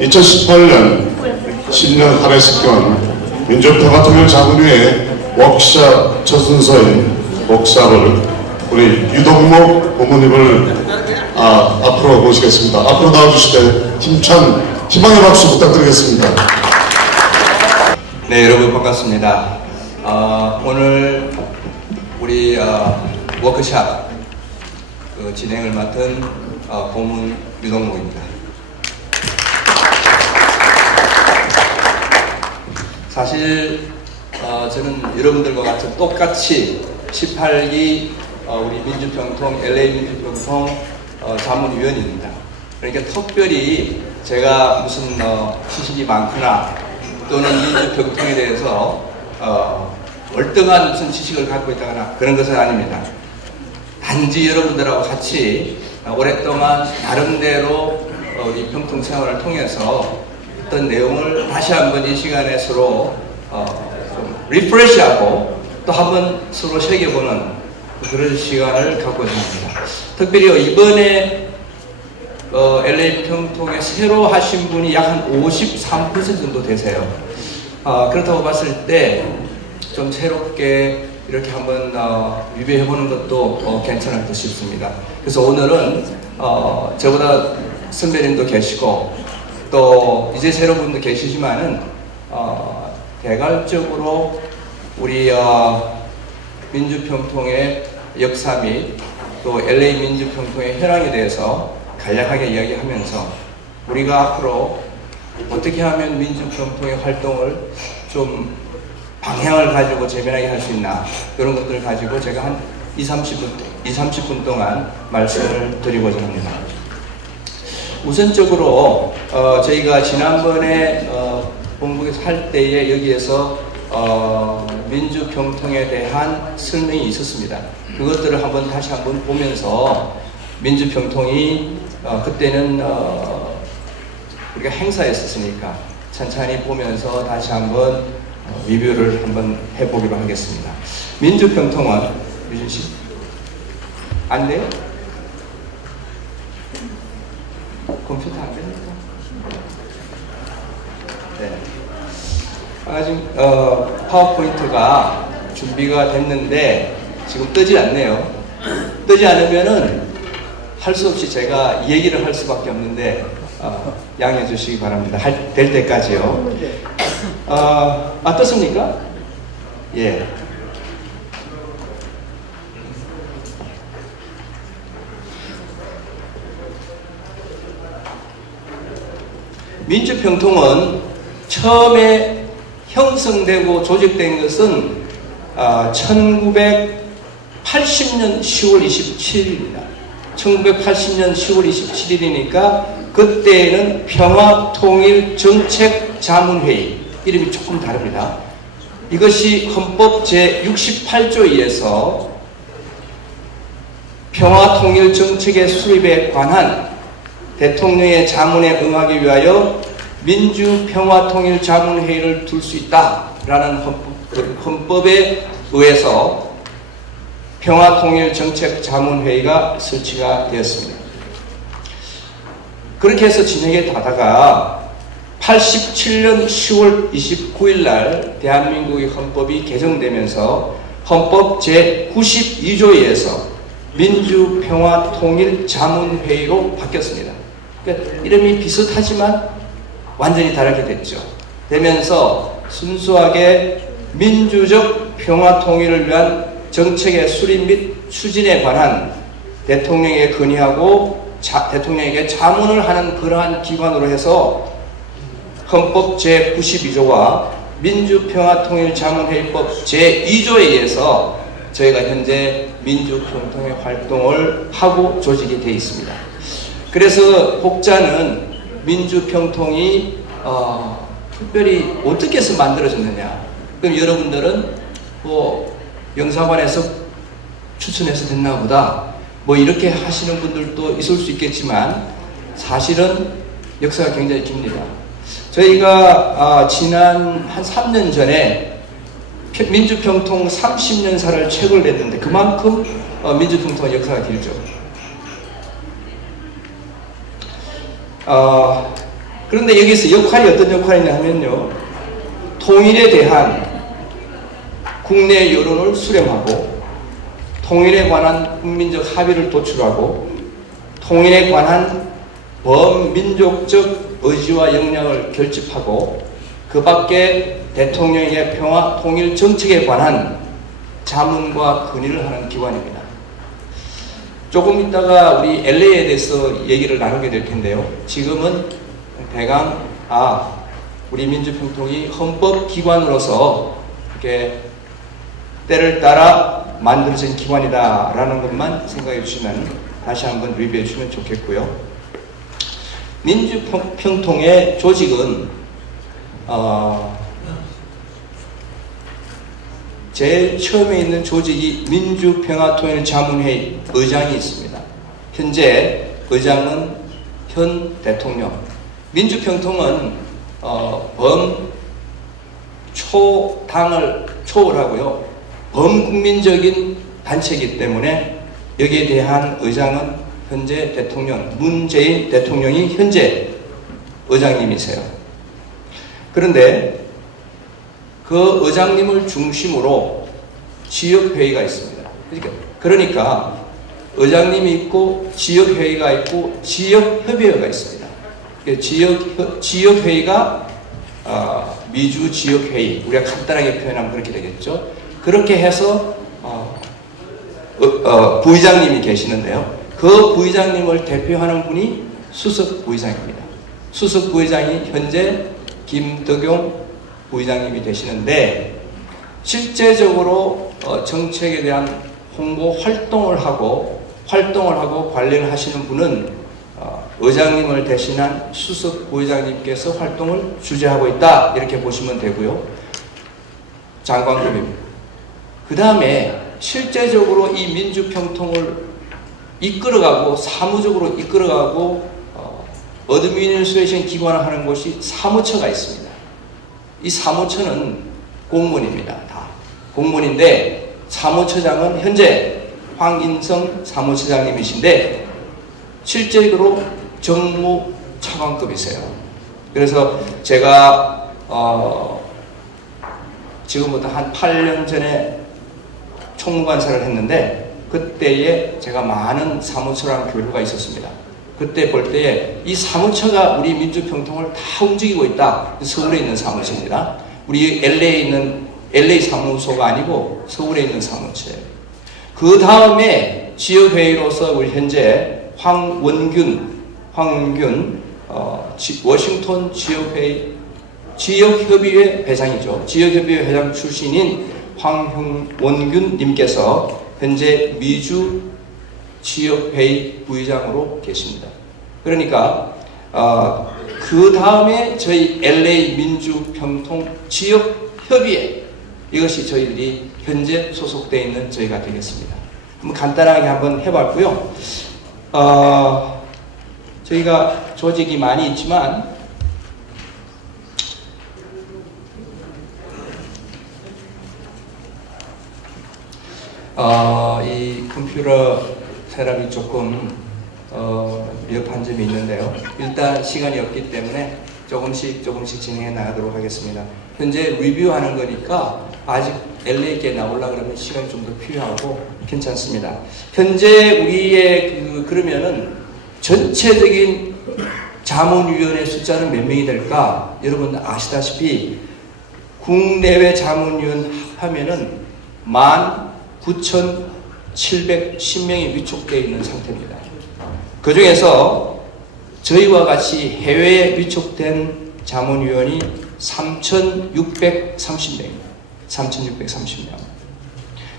2018년 신년 한해습견 민주평화통일자문위의 워크샵 첫 순서인 워크샵을 우리 유동목 고모님을 앞으로 모시겠습니다. 앞으로 나와주실 때 힘찬 희망의 박수 부탁드리겠습니다. 네, 여러분 반갑습니다. 오늘 우리 워크샵 진행을 맡은 고문 유동목입니다. 사실 저는 여러분들과 같이 똑같이 18기 우리 민주평통, LA 민주평통 자문위원입니다. 그러니까 특별히 제가 무슨 지식이 많거나 또는 민주평통에 대해서 월등한 무슨 지식을 갖고 있다거나 그런 것은 아닙니다. 단지 여러분들하고 같이 오랫동안 나름대로 우리 평통 생활을 통해서 어떤 내용을 다시 한번 이 시간에 서로 좀 리프레시하고 또 한번 서로 새겨보는 그런 시간을 갖고 있습니다. 특별히 이번에 LA 평통에 새로 하신 분이 약 한 53% 정도 되세요. 그렇다고 봤을 때 좀 새롭게 이렇게 한번 리뷰해보는 것도 괜찮을 듯 싶습니다. 그래서 오늘은 저보다 선배님도 계시고 또 이제 새로운 분도 계시지만은 대괄적으로 우리 민주평통의 역사 및 또 LA 민주평통의 현황에 대해서 간략하게 이야기하면서 우리가 앞으로 어떻게 하면 민주평통의 활동을 좀 방향을 가지고 재미나게 할 수 있나 이런 것들을 가지고 제가 한 20-30분 동안 말씀을 드리고자 합니다. 우선적으로 저희가 지난번에 본국에서 할 때에 여기에서 민주평통에 대한 설명이 있었습니다. 그것들을 다시 한번 보면서 민주평통이 그때는 우리가 행사했었으니까 천천히 보면서 다시 한번 리뷰를 한번 해보기로 하겠습니다. 민주평통은 유진 씨 안 돼요? 컴퓨터 안 됩니까? 네. 지금 파워포인트가 준비가 됐는데 지금 뜨지 않네요. 뜨지 않으면은 할 수 없이 제가 이 얘기를 할 수밖에 없는데 양해해 주시기 바랍니다. 될 때까지요. 떴습니까? 예. 민주평통은 처음에 형성되고 조직된 것은 1980년 10월 27일입니다. 1980년 10월 27일이니까 그때는 평화통일정책자문회의, 이름이 조금 다릅니다. 이것이 헌법 제68조에 의해서 평화통일정책의 수립에 관한 대통령의 자문에 응하기 위하여 민주평화통일자문회의를 둘 수 있다라는 헌법에 의해서 평화통일정책자문회의가 설치가 되었습니다. 그렇게 해서 진행해 가다가 87년 10월 29일 날 대한민국의 헌법이 개정되면서 헌법 제92조에 의해서 민주평화통일자문회의로 바뀌었습니다. 그러니까 이름이 비슷하지만 완전히 다르게 됐죠. 되면서 순수하게 민주적 평화통일을 위한 정책의 수립 및 추진에 관한 대통령에게 건의하고 대통령에게 자문을 하는 그러한 기관으로 해서 헌법 제92조와 민주평화통일자문회의법 제2조에 의해서 저희가 현재 민주평통의 활동을 하고 조직이 되어 있습니다. 그래서 혹자는 민주평통이 특별히 어떻게 해서 만들어졌느냐, 그럼 여러분들은 영사관에서 추천해서 됐나 보다 이렇게 하시는 분들도 있을 수 있겠지만 사실은 역사가 굉장히 깁니다. 저희가 지난 한 3년 전에 민주평통 30년사를 책을 냈는데 그만큼 민주평통 역사가 길죠. 그런데 여기서 역할이 어떤 역할이냐 하면요, 통일에 대한 국내 여론을 수렴하고, 통일에 관한 국민적 합의를 도출하고, 통일에 관한 범민족적 의지와 역량을 결집하고, 그 밖에 대통령의 평화 통일 정책에 관한 자문과 건의를 하는 기관입니다. 조금 있다가 우리 LA에 대해서 얘기를 나누게 될 텐데요. 지금은 대강 우리 민주평통이 헌법기관으로서 이렇게 때를 따라 만들어진 기관이다라는 것만 생각해 주시면 다시 한번 리뷰해 주시면 좋겠고요. 민주평통의 조직은 제일 처음에 있는 조직이 민주평화통일자문회의 의장이 있습니다. 현재 의장은 현 대통령. 민주평통은 범초당을 초월하고요, 범국민적인 단체이기 때문에 여기에 대한 의장은 현재 대통령 문재인 대통령이 현재 의장님이세요. 그런데 그 의장님을 중심으로 지역회의가 있습니다. 그러니까 의장님이 있고 지역회의가 있고 지역협의회가 있습니다. 지역회의가 미주지역회의, 우리가 간단하게 표현하면 그렇게 되겠죠. 그렇게 해서 부의장님이 계시는데요. 그 부의장님을 대표하는 분이 수석 부의장입니다. 수석 부의장이 현재 김덕용 부의장님이 되시는데, 실제적으로 정책에 대한 홍보 활동을 하고 관리를 하시는 분은 의장님을 대신한 수석 부의장님께서 활동을 주재하고 있다, 이렇게 보시면 되고요. 장관급입니다. 그 다음에 실제적으로 이 민주평통을 이끌어가고 사무적으로 이끌어가고 어드미니스트레이션 기관을 하는 곳이 사무처가 있습니다. 이 사무처는 공무원입니다. 다 공무원인데, 사무처장은 현재 황인성 사무처장님이신데 실제로 정무차관급이세요. 그래서 제가 지금부터 한 8년 전에 총무관사를 했는데, 그때에 제가 많은 사무처랑 교류가 있었습니다. 그때 볼 때에 이 사무처가 우리 민주평통을 다 움직이고 있다. 서울에 있는 사무처입니다. 우리 LA에 있는 LA 사무소가 아니고 서울에 있는 사무처예요. 그 다음에 지역회의로서 우리 현재 황원균 워싱턴 지역협의회 회장이죠. 지역협의회 회장 출신인 황원균 님께서 현재 미주 지역회의 부의장으로 계십니다. 그러니까 그 다음에 저희 LA 민주평통 지역협의회, 이것이 저희들이 현재 소속되어 있는 저희가 되겠습니다. 한번 간단하게 한번 해봤고요. 저희가 조직이 많이 있지만 이 컴퓨터 셋업이 조금 미흡한 점이 있는데요. 일단 시간이 없기 때문에 조금씩 진행해 나가도록 하겠습니다. 현재 리뷰하는 거니까 아직 LA께 나오려고 그러면 시간이 좀 더 필요하고 괜찮습니다. 현재 우리의 그러면은 전체적인 자문위원회 숫자는 몇 명이 될까? 여러분 아시다시피 국내외 자문위원 하면은 19,710명이 위촉되어 있는 상태입니다. 그 중에서 저희와 같이 해외에 위촉된 자문위원이 3,630명입니다. 3,630명.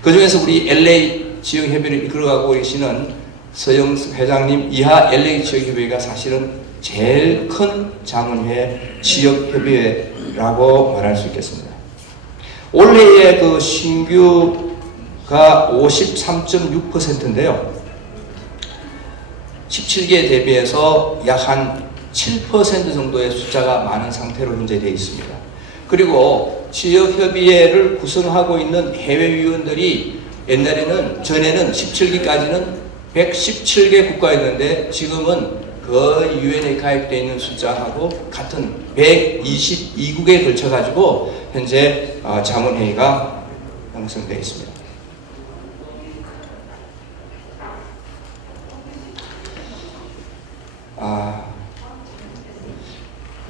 그 중에서 우리 LA 지역협의를 이끌어가고 계시는 서영석 회장님 이하 LA 지역협의회가 사실은 제일 큰 자문회 지역협의회라고 말할 수 있겠습니다. 올해의 그 신규가 53.6%인데요. 17개에 대비해서 약 한 7% 정도의 숫자가 많은 상태로 현재 되어 있습니다. 그리고 지역협의회를 구성하고 있는 해외위원들이 전에는 17기까지는 117개 국가였는데 지금은 그 거의 유엔에 가입되어 있는 숫자하고 같은 122국에 걸쳐가지고 현재 자문회의가 형성되어 있습니다.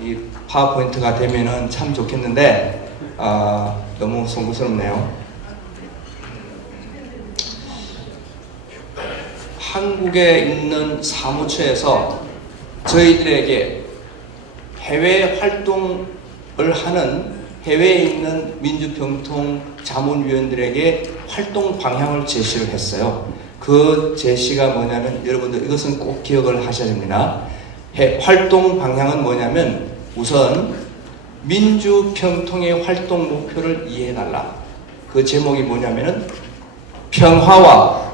이 파워포인트가 되면은 참 좋겠는데 너무 송구스럽네요. 한국에 있는 사무처에서 저희들에게 해외 활동을 하는 해외에 있는 민주평통 자문위원들에게 활동 방향을 제시를 했어요. 그 제시가 뭐냐면, 여러분들 이것은 꼭 기억을 하셔야 됩니다. 활동 방향은 뭐냐면, 우선 민주평통의 활동 목표를 이해해달라. 그 제목이 뭐냐면은 평화와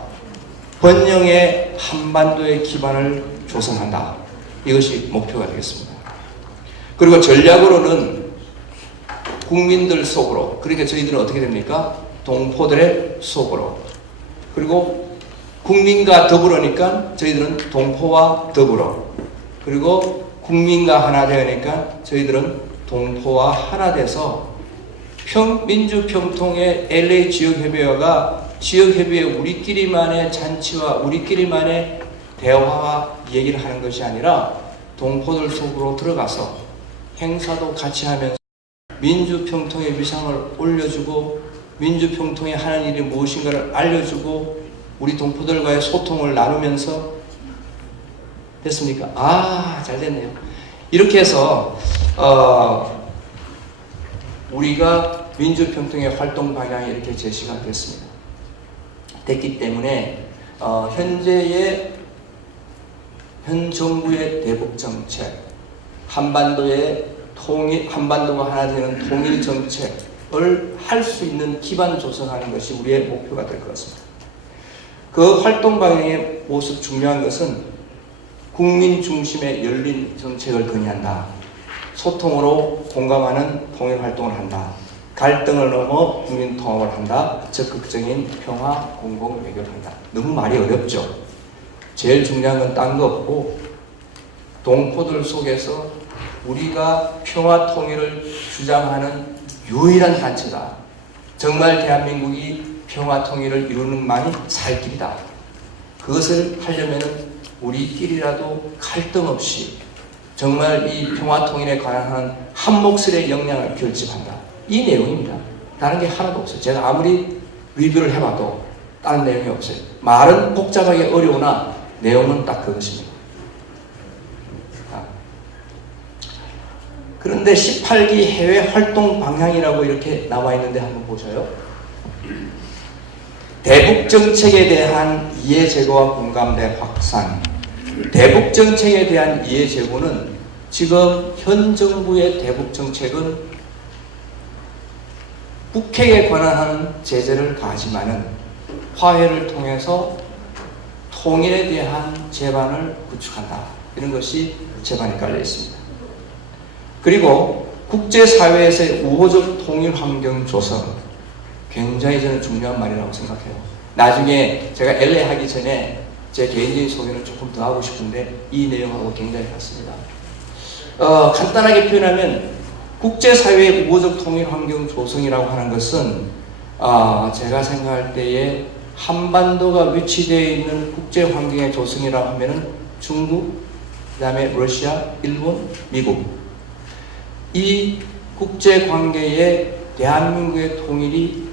번영의 한반도의 기반을 조성한다. 이것이 목표가 되겠습니다. 그리고 전략으로는 국민들 속으로, 그러니까 저희들은 어떻게 됩니까? 동포들의 속으로. 그리고 국민과 더불어니까 저희들은 동포와 더불어. 그리고 국민과 하나 되니까 저희들은 동포와 하나 돼서 민주평통의 LA 지역협의회가 지역협의회 우리끼리만의 잔치와 우리끼리만의 대화와 얘기를 하는 것이 아니라 동포들 속으로 들어가서 행사도 같이 하면서 민주평통의 위상을 올려주고 민주평통이 하는 일이 무엇인가를 알려주고 우리 동포들과의 소통을 나누면서 됐습니까? 잘 됐네요. 이렇게 해서 우리가 민주평통의 활동 방향이 이렇게 제시가 됐기 때문에 현재의 현 정부의 대북 정책, 한반도가 하나 되는 통일 정책을 할 수 있는 기반을 조성하는 것이 우리의 목표가 될 것 같습니다. 그 활동 방향의 모습 중요한 것은 국민 중심의 열린 정책을 건의한다. 소통으로 공감하는 통일 활동을 한다. 갈등을 넘어 국민 통합을 한다. 적극적인 평화 공공 외교를 한다. 너무 말이 어렵죠. 제일 중요한 건 딴 거 없고 동포들 속에서 우리가 평화 통일을 주장하는 유일한 단체다. 정말 대한민국이 평화 통일을 이루는 만이 살 길이다. 그것을 하려면 우리끼리라도 갈등 없이 정말 이 평화 통일에 관한 한 몫의 역량을 결집한다. 이 내용입니다. 다른 게 하나도 없어요. 제가 아무리 리뷰를 해봐도 다른 내용이 없어요. 말은 복잡하게 어려우나 내용은 딱 그것입니다. 그런데 18기 해외 활동 방향이라고 이렇게 나와 있는데 한번 보셔요. 대북 정책에 대한 이해 제고와 공감대 확산. 대북 정책에 대한 이해 제고는 지금 현 정부의 대북 정책은 북핵에 관한 제재를 가하지만은 화해를 통해서 통일에 대한 제반을 구축한다. 이런 것이 제반에 깔려 있습니다. 그리고 국제사회에서의 우호적 통일 환경 조성, 굉장히 저는 중요한 말이라고 생각해요. 나중에 제가 LA 하기 전에 제 개인적인 소개는 조금 더 하고 싶은데 이 내용하고 굉장히 같습니다. 간단하게 표현하면 국제사회의 우호적 통일 환경 조성이라고 하는 것은 제가 생각할 때에 한반도가 위치되어 있는 국제 환경의 조성이라고 하면은 중국, 그 다음에 러시아, 일본, 미국, 이 국제 관계에 대한민국의 통일이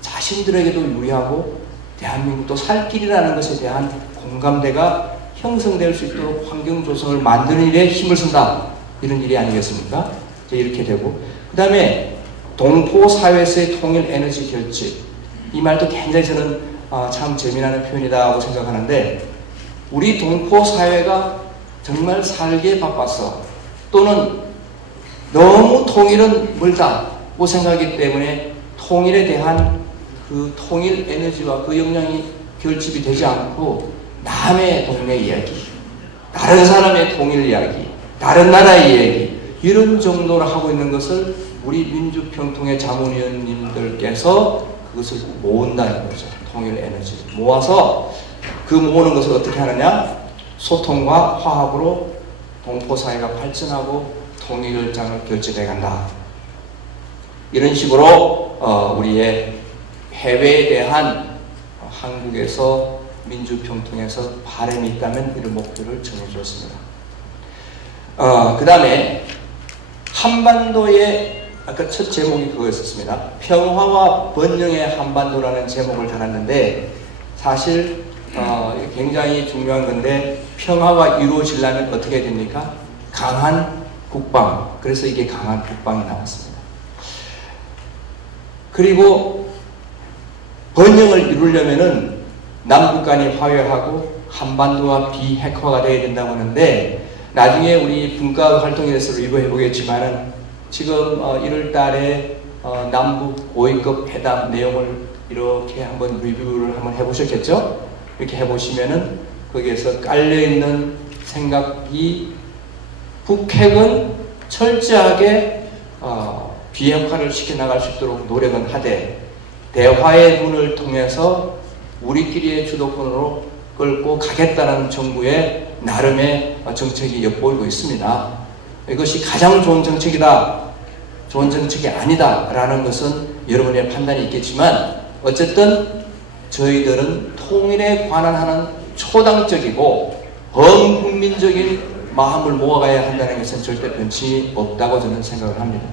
자신들에게도 유리하고 대한민국도 살 길이라는 것에 대한 공감대가 형성될 수 있도록 환경 조성을 만드는 일에 힘을 쓴다. 이런 일이 아니겠습니까? 이렇게 되고, 그 다음에 동포 사회에서의 통일 에너지 결집. 이 말도 굉장히 저는 참 재미나는 표현이라고 생각하는데, 우리 동포 사회가 정말 살기에 바빠서 또는 너무 통일은 멀다고 생각하기 때문에 통일에 대한 그 통일 에너지와 그 역량이 결집이 되지 않고 남의 동네 이야기, 다른 사람의 통일 이야기, 다른 나라의 이야기, 이런 정도로 하고 있는 것을 우리 민주평통의 자문위원님들께서 그것을 모은다는 거죠. 통일 에너지를 모아서 그 모으는 것을 어떻게 하느냐? 소통과 화합으로 동포사회가 발전하고 통일을장을 결정해 간다. 이런 식으로 우리의 해외에 대한 한국에서 민주평통에서 바람이 있다면 이런 목표를 정해주었습니다. 그 다음에 한반도의 아까 첫 제목이 그거였었습니다. 평화와 번영의 한반도라는 제목을 달았는데 사실 굉장히 중요한 건데 평화가 이루어지려면 어떻게 됩니까? 강한 국방. 그래서 이게 강한 국방이 나왔습니다. 그리고 번영을 이루려면은 남북 간이 화해하고 한반도가 비핵화가 되어야 된다고 하는데 나중에 우리 분과 활동에 대해서 리뷰해 보겠지만은 지금 1월 달에 남북 5위급 회담 내용을 이렇게 한번 리뷰를 한번 해보셨겠죠? 이렇게 해보시면은 거기에서 깔려있는 생각이 북핵은 철저하게 비핵화를 시켜나갈 수 있도록 노력은 하되 대화의 문을 통해서 우리끼리의 주도권으로 끌고 가겠다는 정부의 나름의 정책이 엿보이고 있습니다. 이것이 가장 좋은 정책이다, 좋은 정책이 아니다 라는 것은 여러분의 판단이 있겠지만 어쨌든 저희들은 통일에 관한 하는 초당적이고 범국민적인 마음을 모아가야 한다는 것은 절대 변치 없다고 저는 생각을 합니다.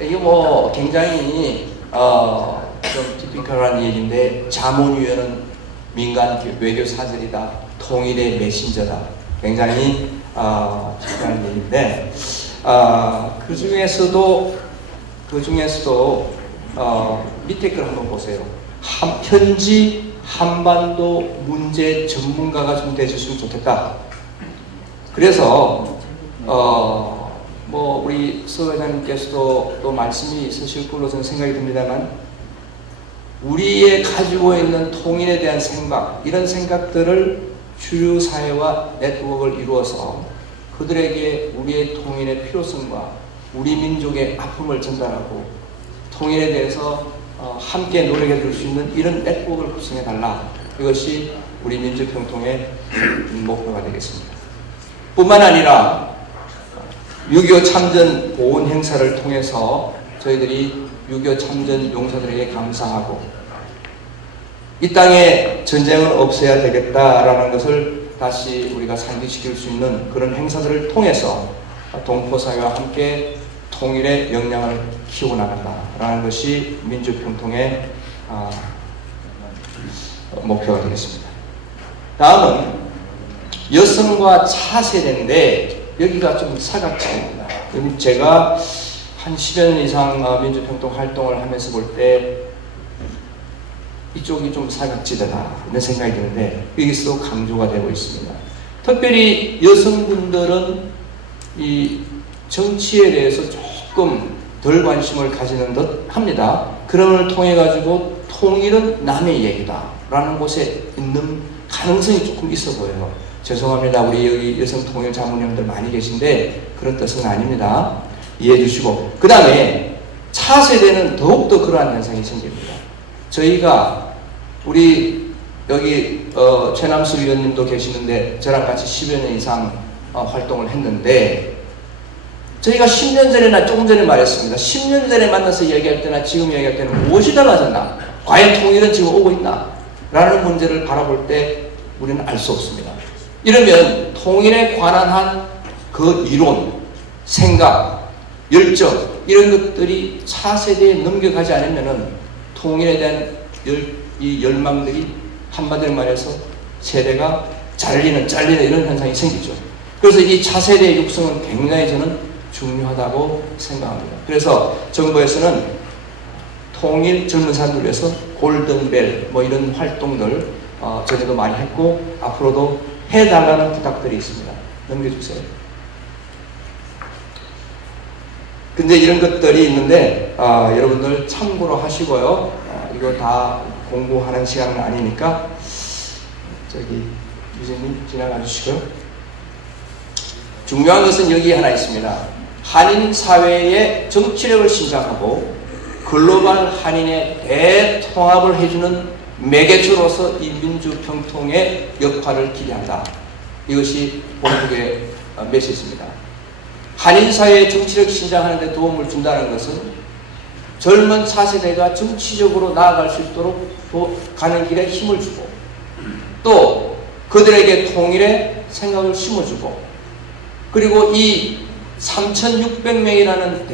이게 뭐 굉장히 좀 티피컬한 얘기인데 자문위원은 민간 외교 사절이다, 통일의 메신저다. 굉장히 특별한 얘기인데 그 중에서도 밑에 걸 한번 보세요. 현지 한반도 문제 전문가가 좀 되셨으면 좋겠다. 그래서 뭐 우리 서 회장님께서도 또 말씀이 있으실 걸로 저는 생각이 듭니다만 우리의 가지고 있는 통일에 대한 생각, 이런 생각들을 주류 사회와 네트워크를 이루어서 그들에게 우리의 통일의 필요성과 우리 민족의 아픔을 전달하고 통일에 대해서 함께 노력해 줄 수 있는 이런 네트워크를 구성해 달라. 이것이 우리 민주평통의 목표가 되겠습니다. 뿐만 아니라 6.25 참전 보훈 행사를 통해서 저희들이 6.25 참전 용사들에게 감사하고 이 땅에 전쟁은 없어야 되겠다라는 것을 다시 우리가 상기시킬 수 있는 그런 행사들을 통해서 동포사회와 함께 통일의 역량을 키워나간다라는 것이 민주평통의 목표가 되겠습니다. 다음은 여성과 차세대인데 여기가 좀 사각지대입니다. 제가 한 10여 년 이상 민주평통 활동을 하면서 볼 때 이쪽이 좀 사각지대다 이런 생각이 드는데 여기서 강조가 되고 있습니다. 특별히 여성분들은 이 정치에 대해서 조금 덜 관심을 가지는 듯 합니다. 그런 걸 통해 가지고 통일은 남의 얘기다 라는 곳에 있는 가능성이 조금 있어 보여요. 죄송합니다. 우리 여기 여성 통일 자문위원들 많이 계신데 그런 뜻은 아닙니다. 이해해 주시고 그 다음에 차세대는 더욱더 그러한 현상이 생깁니다. 저희가 우리 여기 최남수 위원님도 계시는데 저랑 같이 10여 년 이상 활동을 했는데 저희가 10년 전이나 조금 전에 말했습니다. 10년 전에 만나서 얘기할 때나 지금 얘기할 때는 무엇이 달라졌나? 과연 통일은 지금 오고 있나? 라는 문제를 바라볼 때 우리는 알 수 없습니다. 이러면 통일에 관한 한 그 이론, 생각, 열정 이런 것들이 차세대에 넘겨가지 않으면은 통일에 대한 이 열망들이 한마디로 말해서 세대가 잘리는 이런 현상이 생기죠. 그래서 이 차세대의 육성은 굉장히 저는 중요하다고 생각합니다. 그래서 정부에서는 통일 젊은 사람들 위해서 골든벨 뭐 이런 활동들 전에도 많이 했고 앞으로도 해달라는 부탁들이 있습니다. 넘겨주세요. 근데 이런 것들이 있는데 여러분들 참고로 하시고요. 이거 다 공부하는 시간은 아니니까 저기 유진님 지나가 주시고요. 중요한 것은 여기 하나 있습니다. 한인 사회의 정치력을 신장하고 글로벌 한인의 대통합을 해주는 매개체로서 이 민주평통의 역할을 기대한다. 이것이 본국의 메시지입니다. 한인사회의 정치력 신장하는 데 도움을 준다는 것은 젊은 4세대가 정치적으로 나아갈 수 있도록 가는 길에 힘을 주고 또 그들에게 통일의 생각을 심어주고 그리고 이 3,600명이라는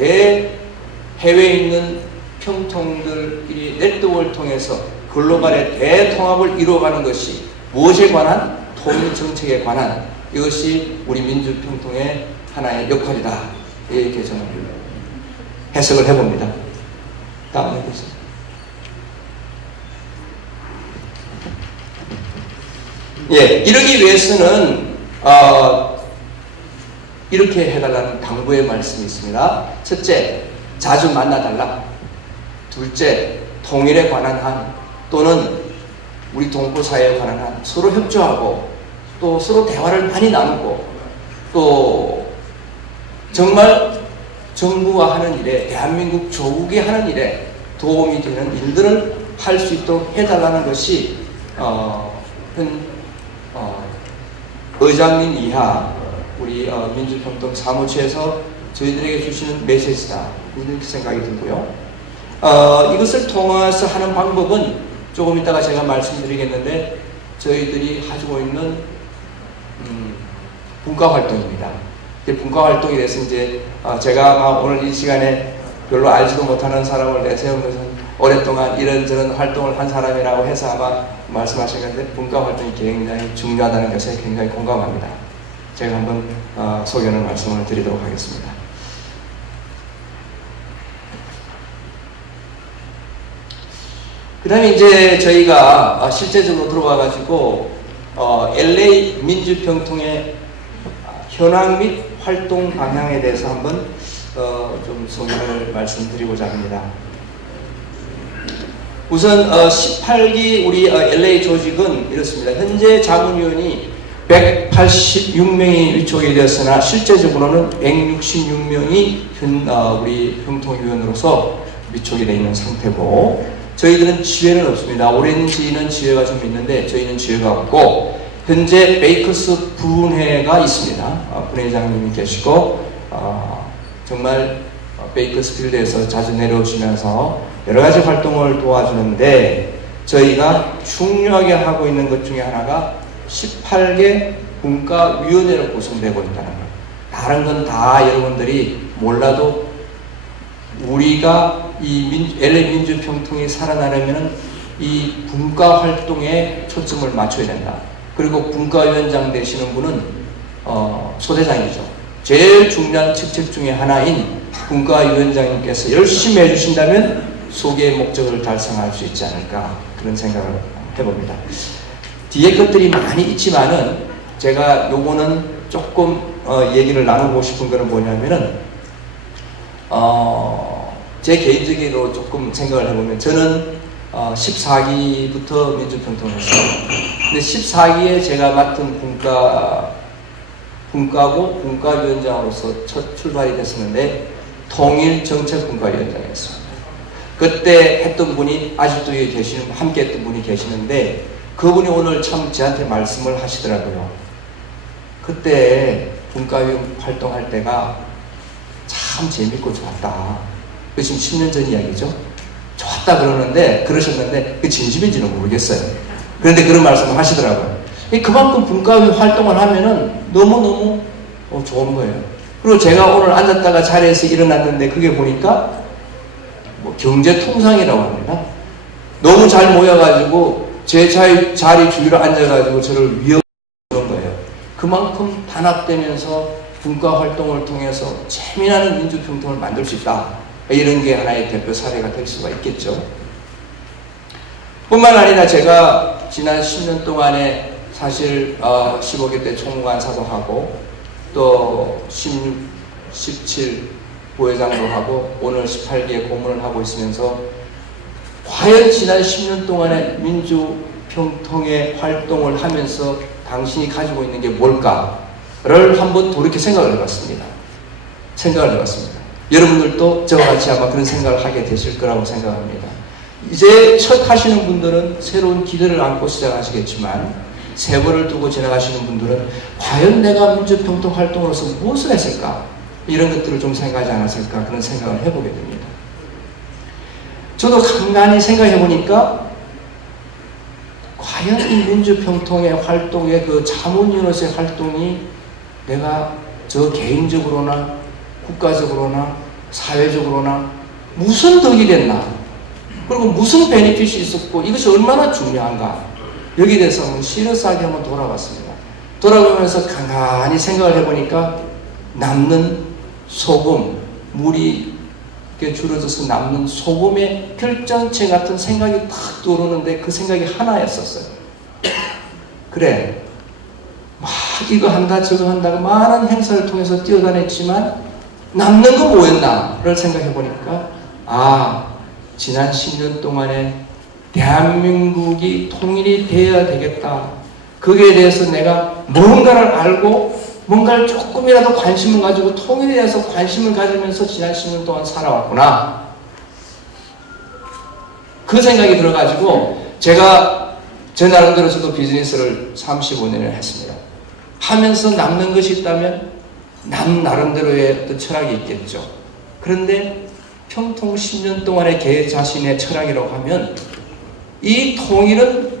해외에 있는 평통들이 네트워크를 통해서 글로벌의 대통합을 이루어가는 것이 무엇에 관한? 통일 정책에 관한 이것이 우리 민주평통의 하나의 역할이다. 이렇게 저는 해석을 해봅니다. 다음에 보겠습니다. 예, 이러기 위해서는 이렇게 해달라는 당부의 말씀이 있습니다. 첫째, 자주 만나달라. 둘째, 통일에 관한 한 또는 우리 동포사회에 관한 한 서로 협조하고 또 서로 대화를 많이 나누고 또 정말 정부가 하는 일에 대한민국 조국이 하는 일에 도움이 되는 일들을 할 수 있도록 해달라는 것이 현 의장님 이하 우리 민주평통 사무처에서 저희들에게 주시는 메시지다 이렇게 생각이 들고요. 이것을 통해서 하는 방법은 조금 이따가 제가 말씀드리겠는데 저희들이 가지고 있는 분과활동입니다. 분과활동에 대해서 이제 제가 오늘 이 시간에 별로 알지도 못하는 사람을 내세운 것은 오랫동안 이런저런 활동을 한 사람이라고 해서 아마 말씀하신 건데 분과활동이 굉장히 중요하다는 것에 굉장히 공감합니다. 제가 한번 소견을 말씀을 드리도록 하겠습니다. 그 다음에 이제 저희가 실제적으로 들어와 가지고 LA 민주평통의 현황 및 활동 방향에 대해서 한번 좀 소개를 말씀드리고자 합니다. 우선 18기 우리 LA 조직은 이렇습니다. 현재 자문위원이 186명이 위촉이 되었으나 실제적으로는 166명이 우리 평통위원으로서 위촉이 되어 있는 상태고 저희들은 지회는 없습니다. 오렌지는 지회가 좀 있는데 저희는 지회가 없고 현재 베이커스 분회가 있습니다. 분회장님이 계시고 정말 베이커스필드에서 자주 내려오시면서 여러 가지 활동을 도와주는데 저희가 중요하게 하고 있는 것 중에 하나가 18개 분과위원회로 구성되고 있다는 것. 다른 건 다 여러분들이 몰라도 우리가 이 LA 민주평통이 살아나려면 이 분과 활동에 초점을 맞춰야 된다. 그리고 분과위원장 되시는 분은 소대장이죠. 제일 중요한 직책 중에 하나인 분과위원장님께서 열심히 해주신다면 소개의 목적을 달성할 수 있지 않을까 그런 생각을 해봅니다. 뒤에 것들이 많이 있지만은 제가 요거는 조금 얘기를 나누고 싶은 거는 뭐냐면은 제 개인적으로 조금 생각을 해보면 저는 14기부터 민주평통을 했어요. 근데 14기에 제가 맡은 분과고 분과위원장으로서 첫 출발이 됐었는데 통일정책분과위원장이었습니다. 그때 했던 분이 아직도 여기 계시는 함께 했던 분이 계시는데 그분이 오늘 참 저한테 말씀을 하시더라고요. 그때 분과위원 활동할 때가 참 재밌고 좋았다. 그 지금 10년 전 이야기죠. 좋았다 그러셨는데 그 진심인지는 모르겠어요. 그런데 그런 말씀을 하시더라고요. 그만큼 분과위 활동을 하면은 너무너무 좋은 거예요. 그리고 제가 오늘 앉았다가 자리에서 일어났는데 그게 보니까 경제통상이라고 합니다. 너무 잘 모여가지고 제 자리 주위로 앉아가지고 저를 위협하는 거예요. 그만큼 단합되면서 분과 활동을 통해서 재미나는 민주평통을 만들 수 있다. 이런 게 하나의 대표 사례가 될 수가 있겠죠. 뿐만 아니라 제가 지난 10년 동안에 사실 15개 때 총무관사도 하고 또 16, 17 부회장도 하고 오늘 18기에 고문을 하고 있으면서 과연 지난 10년 동안에 민주평통의 활동을 하면서 당신이 가지고 있는 게 뭘까를 한번 돌이켜 생각을 해봤습니다. 여러분들도 저와 같이 아마 그런 생각을 하게 되실 거라고 생각합니다. 이제 첫 하시는 분들은 새로운 기대를 안고 시작하시겠지만 세월을 두고 지나가시는 분들은 과연 내가 민주평통 활동으로서 무엇을 했을까? 이런 것들을 좀 생각하지 않았을까? 그런 생각을 해보게 됩니다. 저도 간간히 생각해 보니까 과연 이 민주평통의 활동의 그 자문위원으로서의 활동이 내가 저 개인적으로나 국가적으로나 사회적으로나 무슨 덕이 됐나, 그리고 무슨 베네핏이 있었고 이것이 얼마나 중요한가, 여기에 대해서 한번 시러스하게 한번 돌아봤습니다. 돌아보면서 간간히 생각을 해보니까 남는 소금, 물이 줄어져서 남는 소금의 결정체 같은 생각이 탁 떠오르는데 그 생각이 하나였었어요. 그래, 막 이거 한다 저거 한다고 많은 행사를 통해서 뛰어다녔지만 남는 건 뭐였나를 생각해 보니까 지난 10년 동안에 대한민국이 통일이 되어야 되겠다. 거기에 대해서 내가 뭔가를 알고 뭔가를 조금이라도 관심을 가지고 통일에 대해서 관심을 가지면서 지난 10년 동안 살아왔구나. 그 생각이 들어가지고 제가 제 나름대로 저도 비즈니스를 35년을 했습니다. 하면서 남는 것이 있다면 나름대로의 어떤 철학이 있겠죠. 그런데 평통 10년 동안의 개 자신의 철학이라고 하면 이 통일은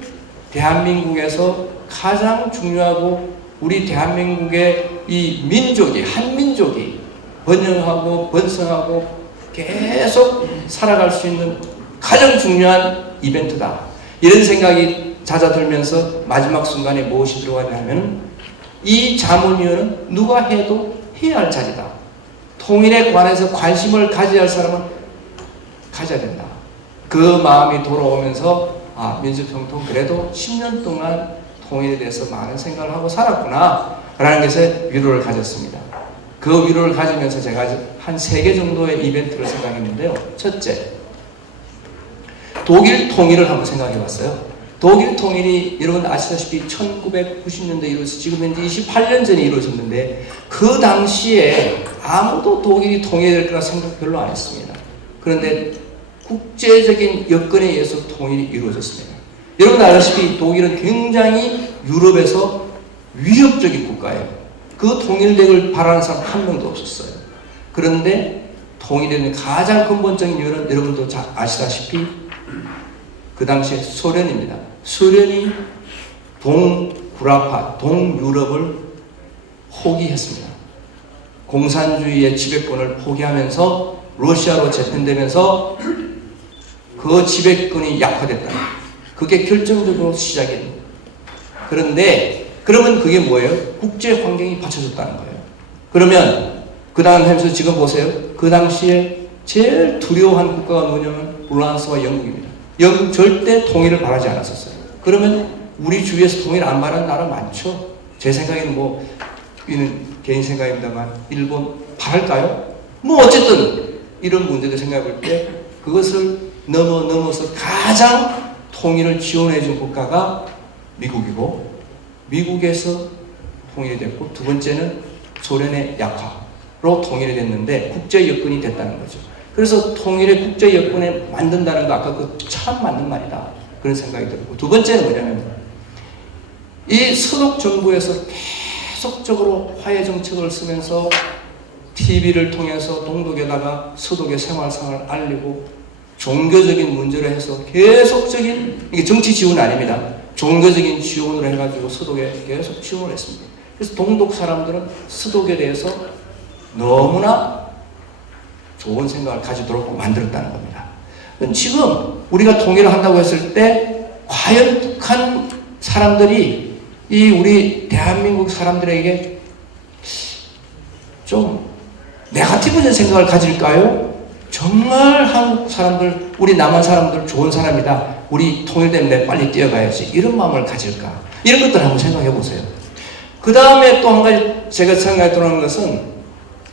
대한민국에서 가장 중요하고 우리 대한민국의 이 민족이, 한민족이 번영하고 번성하고 계속 살아갈 수 있는 가장 중요한 이벤트다. 이런 생각이 잦아들면서 마지막 순간에 무엇이 들어가냐면 이 자문위원은 누가 해도 해야 할 자리다. 통일에 관해서 관심을 가져야 할 사람은 가져야 된다. 그 마음이 돌아오면서 민주평통 그래도 10년 동안 통일에 대해서 많은 생각을 하고 살았구나 라는 것에 위로를 가졌습니다. 그 위로를 가지면서 제가 한 3개 정도의 이벤트를 생각했는데요. 첫째, 독일 통일을 한번 생각해 봤어요. 독일 통일이 여러분 아시다시피 1990년대에 이루어져서 지금 현재 28년 전에 이루어졌는데 그 당시에 아무도 독일이 통일될 거라 생각 별로 안 했습니다. 그런데 국제적인 여건에 의해서 통일이 이루어졌습니다. 여러분 알다시피 독일은 굉장히 유럽에서 위협적인 국가예요. 그 통일되길 바라는 사람 한 명도 없었어요. 그런데 통일되는 가장 근본적인 이유는 여러분도 아시다시피 그 당시에 소련입니다. 소련이 동구라파, 동유럽을 포기했습니다. 공산주의의 지배권을 포기하면서 러시아로 재편되면서 그 지배권이 약화됐다. 그게 결정적으로 시작입니다. 그런데 그러면 그게 뭐예요? 국제 환경이 받쳐졌다는 거예요. 그러면 그 다음 해서 지금 보세요. 그 당시에 제일 두려워한 국가가 뭐냐면 프랑스와 영국입니다. 영국 절대 통일을 바라지 않았었어요. 그러면 우리 주위에서 통일 안 바라는 나라 많죠. 제 생각에는 이는 개인 생각입니다만 일본 바랄까요? 어쨌든 이런 문제들 생각해 볼 때 그것을 넘어서 가장 통일을 지원해 준 국가가 미국이고, 미국에서 통일이 됐고, 두 번째는 소련의 약화로 통일이 됐는데 국제 여건이 됐다는 거죠. 그래서 통일의 국제 여건에 만든다는 거 아까 그 참 맞는 말이다. 그런 생각이 들고, 두 번째는 뭐냐면 이 서독 정부에서 계속적으로 화해 정책을 쓰면서 TV를 통해서 동독에다가 서독의 생활상을 알리고 종교적인 문제를 해서 계속적인, 이게 정치 지원 아닙니다. 종교적인 지원을 해가지고 서독에 계속 지원을 했습니다. 그래서 동독 사람들은 서독에 대해서 너무나 좋은 생각을 가지도록 만들었다는 겁니다. 지금 우리가 통일을 한다고 했을 때 과연 북한 사람들이 이 우리 대한민국 사람들에게 좀 네거티브적인 생각을 가질까요? 정말 한국 사람들, 우리 남한 사람들 좋은 사람이다. 우리 통일되면 빨리 뛰어가야지. 이런 마음을 가질까? 이런 것들 한번 생각해 보세요. 그 다음에 또 한 가지 제가 생각해 들어오는 것은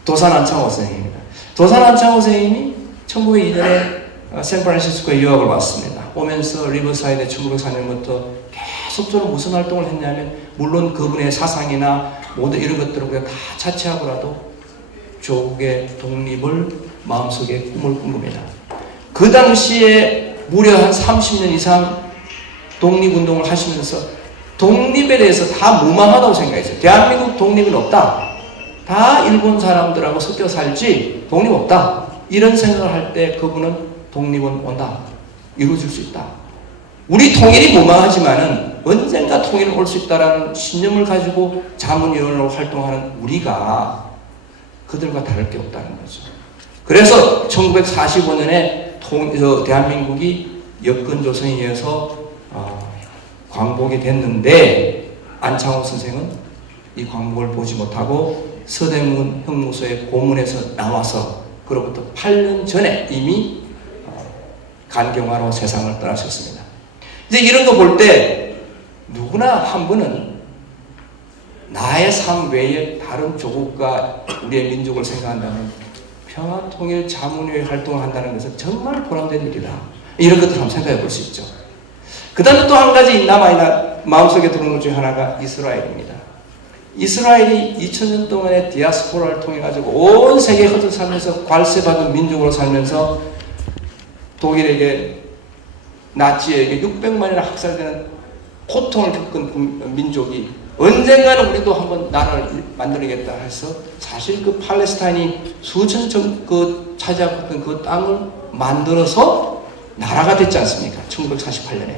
도산 안창호 선생님입니다. 도산 안창호 선생님이 1902년에 샌프란시스코에 유학을 왔습니다. 오면서 리버사이드에 1904년부터 계속적으로 무슨 활동을 했냐면, 물론 그분의 사상이나 모든 이런 것들을 우리가 다 자체하고라도 조국의 독립을 마음속에 꿈을 꾼 겁니다. 그 당시에 무려 한 30년 이상 독립운동을 하시면서 독립에 대해서 다 무망하다고 생각했어요. 대한민국 독립은 없다. 다 일본 사람들하고 섞여 살지 독립 없다. 이런 생각을 할 때 그분은 독립은 온다. 이루어질 수 있다. 우리 통일이 무망하지만은 언젠가 통일은 올 수 있다라는 신념을 가지고 자문위원으로 활동하는 우리가 그들과 다를 게 없다는 거죠. 그래서 1945년에 대한민국이 여건조선에 의해서 광복이 됐는데 안창호 선생은 이 광복을 보지 못하고 서대문 형무소의 고문에서 나와서 그로부터 8년 전에 이미 간경화로 세상을 떠나셨습니다. 이제 이런 거 볼 때 누구나 한 분은 나의 삶 외에 다른 조국과 우리의 민족을 생각한다면 평화통일자문위원회 활동을 한다는 것은 정말 보람된 일이다. 이런 것들 한번 생각해 볼 수 있죠. 그 다음에 또 한 가지 남아있는 마음속에 들어오는 것 중에 하나가 이스라엘입니다. 이스라엘이 2000년 동안의 디아스포라를 통해 가지고 온 세계에 흩어살면서 관세받은 민족으로 살면서 독일에게 나치에게 600만이나 학살되는 고통을 겪은 민족이 언젠가는 우리도 한번 나라를 만들어야겠다 해서 사실 그 팔레스타인이 수천 차지하고 그 땅을 만들어서 나라가 됐지 않습니까? 1948년에.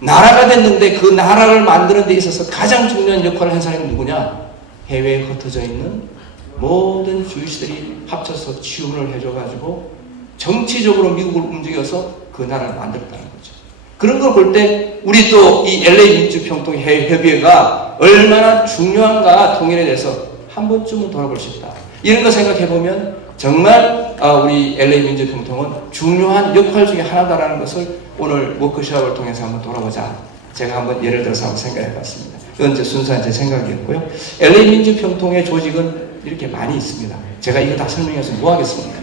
나라가 됐는데 그 나라를 만드는 데 있어서 가장 중요한 역할을 한 사람이 누구냐? 해외에 흩어져 있는 모든 주유시들이 합쳐서 지원을 해줘가지고 정치적으로 미국을 움직여서 그 나라를 만들었다는 거죠. 그런 걸 볼 때 우리 또 이 LA 민주평통협의회가 얼마나 중요한가 통일에 대해서 한 번쯤은 돌아볼 수 있다. 이런 거 생각해보면 정말 우리 LA 민주평통은 중요한 역할 중에 하나다라는 것을 오늘 워크숍을 통해서 한번 돌아보자. 제가 한번 예를 들어서 한번 생각해 봤습니다. 이건 제 순수한 제 생각이었고요. LA 민주평통의 조직은 이렇게 많이 있습니다. 제가 이거 다 설명해서 뭐 하겠습니까?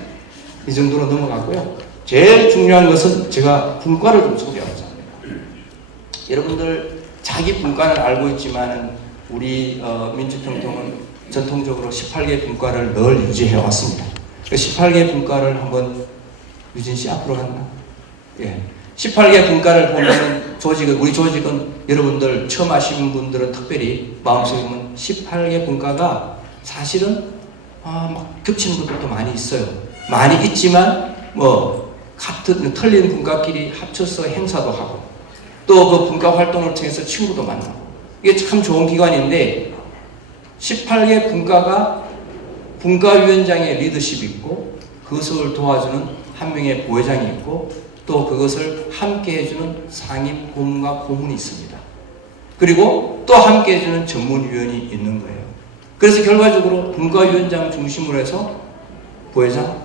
이 정도로 넘어가고요. 제일 중요한 것은 제가 분과를 좀 소개하고자 합니다. 여러분들 자기 분과는 알고 있지만은 우리 민주평통은 전통적으로 18개 분과를 늘 유지해 왔습니다. 그 18개 분과를 한번 유진 씨 앞으로 갔나? 예. 18개 분과를 보면 우리 조직은 여러분들 처음 아시는 분들은 특별히 마음속에 보면 18개 분과가 사실은 막 겹치는 것들도 많이 있어요. 많이 있지만 같은 틀린 분과끼리 합쳐서 행사도 하고 또 그 분과 활동을 통해서 친구도 만나고 이게 참 좋은 기관인데 18개 분과가 분과위원장의 리더십이 있고 그것을 도와주는 한 명의 부회장이 있고 또 그것을 함께 해주는 상임 고문과 고문이 있습니다. 그리고 또 함께 해주는 전문위원이 있는 거예요. 그래서 결과적으로 분과위원장 중심으로 해서 부회장,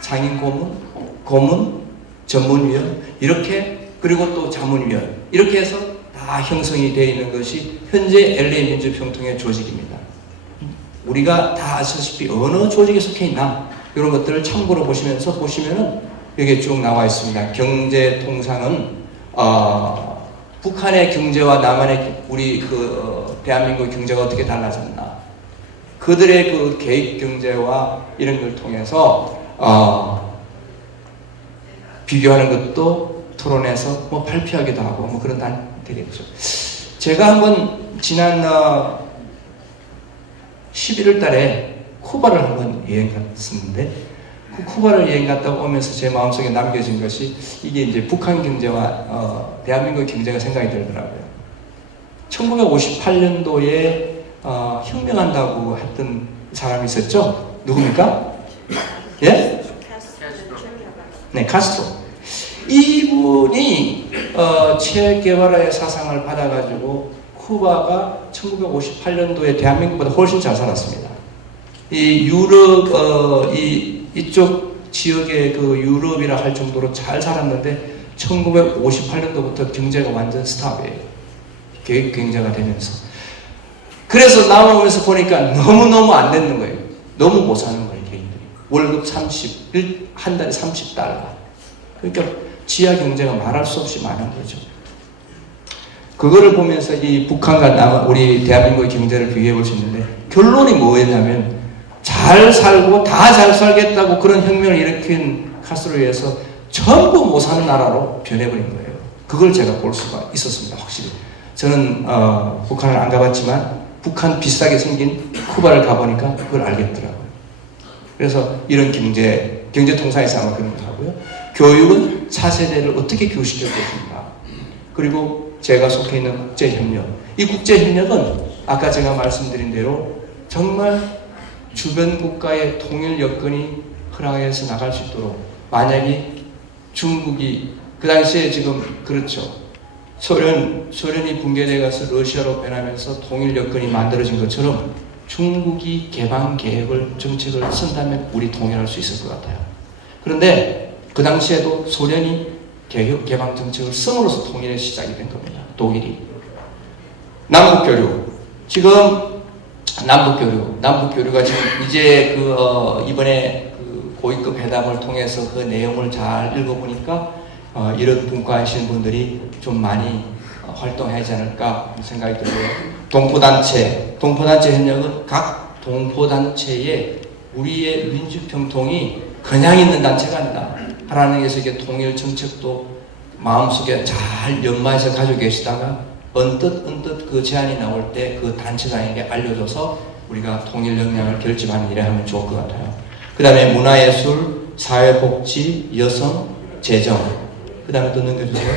상임 고문, 고문, 전문위원 이렇게 그리고 또 자문위원 이렇게 해서 다 형성이 되어 있는 것이 현재 LA 민주평통의 조직입니다. 우리가 다 아시다시피 어느 조직에 속해 있나 이런 것들을 참고로 보시면은 여기에 쭉 나와 있습니다. 경제 통상은 북한의 경제와 남한의 우리 대한민국 경제가 어떻게 달라졌나 그들의 그 계획 경제와 이런 걸 통해서 비교하는 것도 토론에서 발표하기도 하고 그런 단 되겠죠. 제가 한번 지난 11월 달에 쿠바를 한번 여행 갔었는데 그 쿠바를 여행 갔다 오면서 제 마음속에 남겨진 것이 이게 이제 북한 경제와 대한민국 경제가 생각이 들더라고요. 1958년도에 혁명한다고 했던 사람이 있었죠? 누굽니까? 예? 네, 카스트로. 이분이 체게바라의 사상을 받아가지고 쿠바가 1958년도에 대한민국보다 훨씬 잘 살았습니다. 이 유럽 이쪽 지역의 그 유럽이라 할 정도로 잘 살았는데 1958년도부터 경제가 완전 스탑이에요. 계획 경제가 되면서. 그래서 나오면서 보니까 너무너무 안 되는 거예요. 너무 못 사는 거예요, 개인들이. 월급 한 달에 30달러. 그러니까 지하 경제가 말할 수 없이 많은 거죠. 그거를 보면서 이 북한과 우리 대한민국의 경제를 비교해 볼 수 있는데 결론이 뭐였냐면 잘 잘 살고 다 잘 살겠다고 그런 혁명을 일으킨 카스트로에서 전부 못 사는 나라로 변해버린 거예요. 그걸 제가 볼 수가 있었습니다. 확실히. 저는 북한을 안 가봤지만 북한 비슷하게 생긴 쿠바를 가보니까 그걸 알겠더라고요. 그래서 이런 경제통상에서 아마 그런 걸 하고요. 교육은 차세대를 어떻게 교육시킬 것인가. 그리고 제가 속해 있는 국제협력. 이 국제협력은 아까 제가 말씀드린 대로 정말 주변 국가의 통일 여건이 허락해서 나갈 수 있도록, 만약에 중국이 그 당시에 지금 그렇죠. 소련이 붕괴돼 가서 러시아로 변하면서 통일 여건이 만들어진 것처럼 중국이 개방 계획을 정책을 쓴다면 우리 통일할 수 있을 것 같아요. 그런데 그 당시에도 소련이 개방 정책을 씀으로써 통일의 시작이 된 겁니다. 독일이. 남북교류. 지금 남북교류가 지금 이제 이번에 고위급 회담을 통해서 그 내용을 잘 읽어보니까 이런 분과하시는 분들이 좀 많이 활동하지 않을까 생각이 들고요. 동포단체 협력은 각 동포단체에 우리의 민주평통이 그냥 있는 단체가 아니다. 하나님께서 이게 통일 정책도 마음속에 잘 연마해서 가지고 계시다가 언뜻 그 제안이 나올 때 그 단체장에게 알려줘서 우리가 통일 역량을 결집하는 일에 하면 좋을 것 같아요. 그 다음에 문화예술, 사회복지, 여성, 재정. 그 다음에 또 넘겨주세요.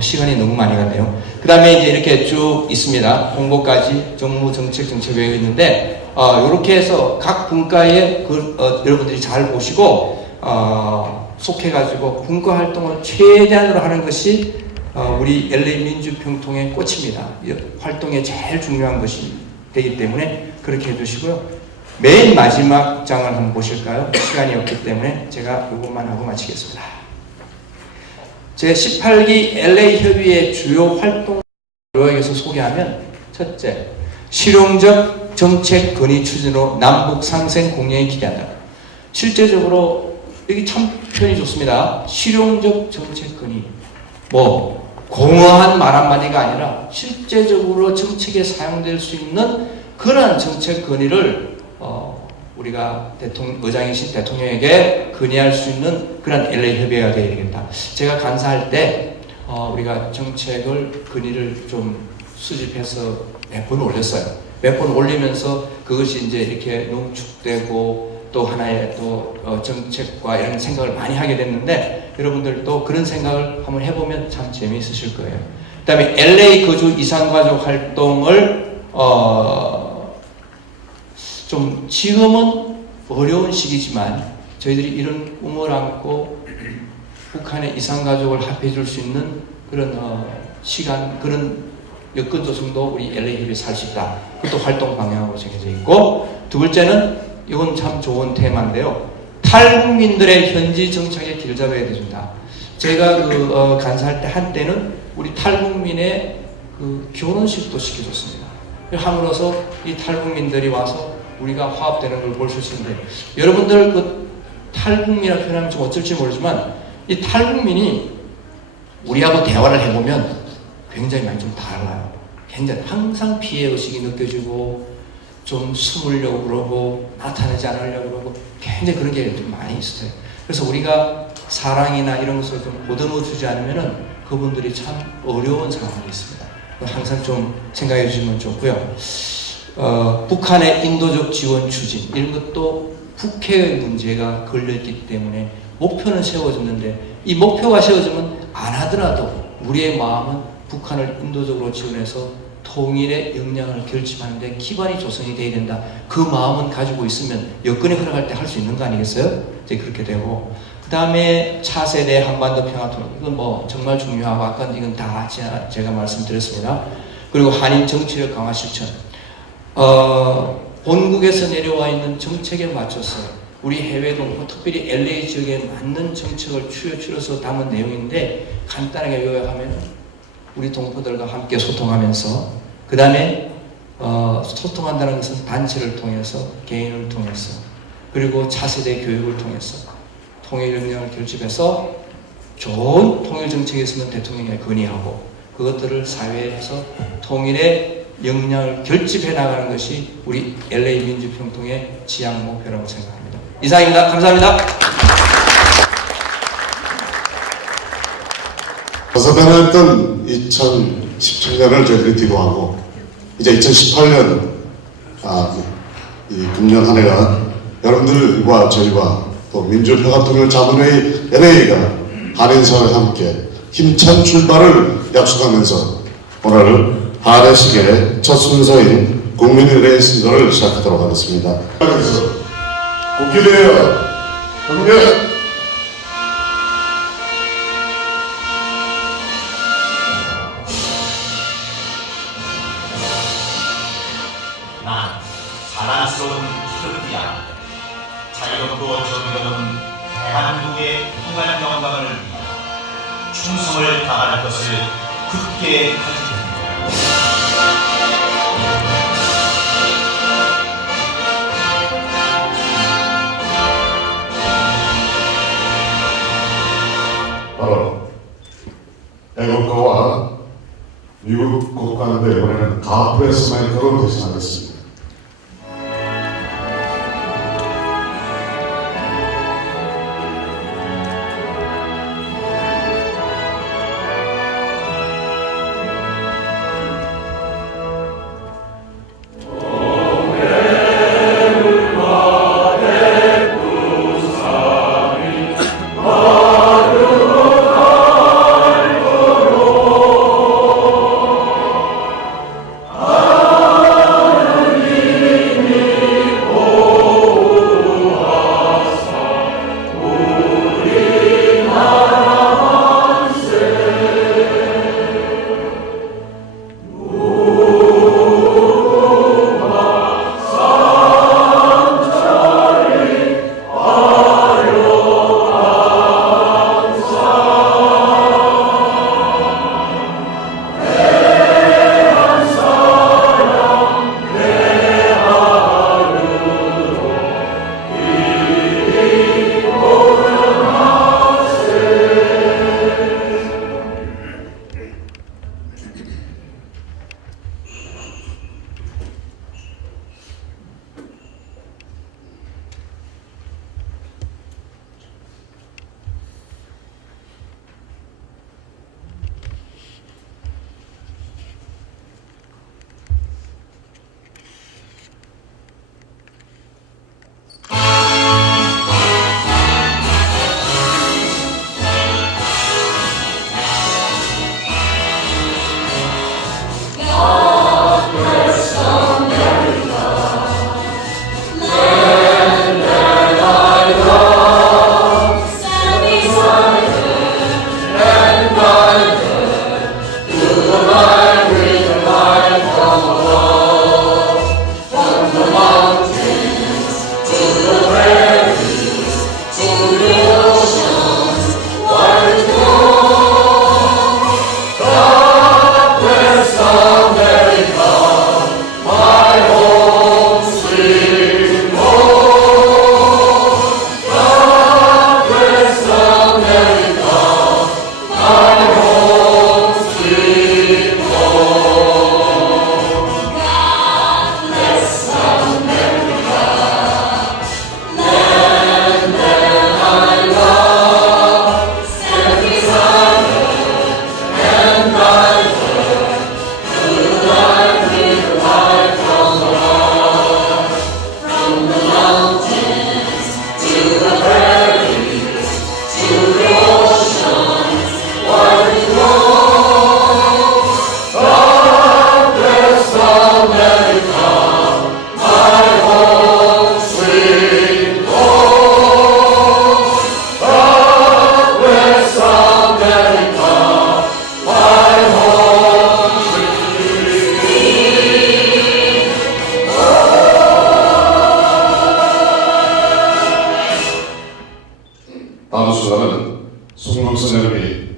시간이 너무 많이 갔네요. 그 다음에 이제 이렇게 쭉 있습니다. 홍보까지 정무, 정책, 정책외에 있는데, 이렇게 해서 각 분과에 여러분들이 잘 보시고, 속해가지고 분과 활동을 최대한으로 하는 것이 우리 LA 민주평통의 꽃입니다. 활동에 제일 중요한 것이 되기 때문에 그렇게 해주시고요. 맨 마지막 장을 한번 보실까요? 시간이 없기 때문에 제가 이것만 하고 마치겠습니다. 제18기 LA 협의회 주요 활동 요약해서 소개하면, 첫째, 실용적 정책 건의 추진으로 남북 상생 공략에 기대한다. 실제적으로 여기 참 표현이 좋습니다. 실용적 정책 건의. 공허한 말 한마디가 아니라 실제적으로 정책에 사용될 수 있는 그러한 정책 건의를 우리가 의장이신 대통령에게 건의할 수 있는 그런 LA 협의회가 되어야 되겠다. 제가 간사할 때 우리가 정책을 건의를 좀 수집해서 몇 번 올렸어요. 몇 번 올리면서 그것이 이제 이렇게 농축되고 또 하나의 정책과 이런 생각을 많이 하게 됐는데, 여러분들도 그런 생각을 한번 해보면 참 재미있으실 거예요. 그 다음에 LA 거주 이산가족 활동을 좀 지금은 어려운 시기지만 저희들이 이런 꿈을 안고 북한의 이산가족을 합해 줄 수 있는 그런 시간, 그런 여건 조성도 우리 LA 협의에 살 수 있다. 그것도 활동 방향으로 정해져 있고, 두 번째는 이건 참 좋은 테마인데요. 탈북민들의 현지 정착에 길 잡아야 된다. 제가 간사할 때 한때는 우리 탈북민의 결혼식도 시켜줬습니다. 함으로써 이 탈북민들이 와서 우리가 화합되는 걸 볼 수 있는데, 여러분들 탈북민이라고 표현하면 좀 어쩔지 모르지만 이 탈북민이 우리하고 대화를 해보면 굉장히 많이 좀 달라요. 굉장히 항상 피해의식이 느껴지고 좀 숨으려고 그러고 나타내지 않으려고 그러고 굉장히 그런 게 좀 많이 있어요. 그래서 우리가 사랑이나 이런 것을 좀 보듬어 주지 않으면은 그분들이 참 어려운 상황이 있습니다. 항상 좀 생각해 주시면 좋고요. 북한의 인도적 지원 추진, 이런 것도 북해의 문제가 걸려있기 때문에 목표는 세워졌는데, 이 목표가 세워지면 안 하더라도 우리의 마음은 북한을 인도적으로 지원해서 통일의 역량을 결집하는데 기반이 조성이 돼야 된다. 그 마음은 가지고 있으면 여건이 허락할 때 할 수 있는 거 아니겠어요? 이제 그렇게 되고, 그 다음에 차세대 한반도 평화통일, 이건 정말 중요하고 아까 이건 다 제가 말씀드렸습니다. 그리고 한인 정치력 강화 실천. 본국에서 내려와 있는 정책에 맞춰서 우리 해외 동포, 특별히 LA 지역에 맞는 정책을 추려서 담은 내용인데, 간단하게 요약하면 우리 동포들과 함께 소통하면서, 그 다음에 소통한다는 것은 단체를 통해서, 개인을 통해서, 그리고 차세대 교육을 통해서 통일 역량을 결집해서 좋은 통일 정책이 있으면 대통령에 건의하고 그것들을 사회에서 통일의 역량을 결집해 나가는 것이 우리 LA 민주평통의 지향 목표라고 생각합니다. 이상입니다. 감사합니다. 벗어나했던 2017년을 저희들이 뒤로하고 이제 2018년 이 금년 한 해가 여러분들과 저희와 또 민주평화통일자문회의 LA가 한인사회와 함께 힘찬 출발을 약속하면서 오늘 한해식의 첫 순서인 국민의례 선거를 시작하도록 하겠습니다. 국기대여 경례. 난 자랑스러운 희극이야. 자유롭고 정의로운 대한민국의 평화한 영광을 위해 충성을 다할 것을 굳게 가지겠습니다. 바로 애국가와 미국 국가인데 이번에는 가프레스만의 결혼 대신하겠습니다. 다음 순간은 송명선 여러분이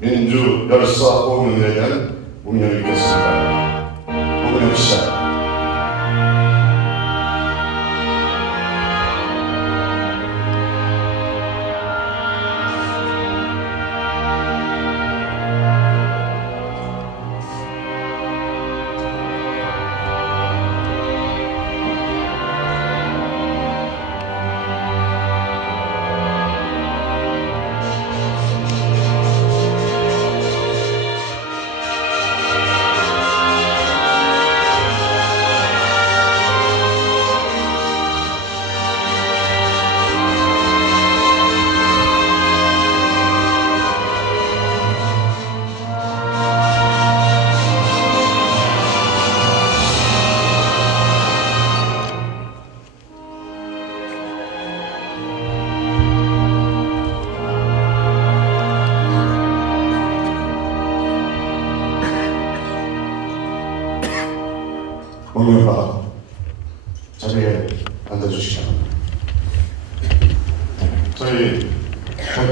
민주 열사 공연에 대한 운명을 읽겠습니다. 공연 시작. LA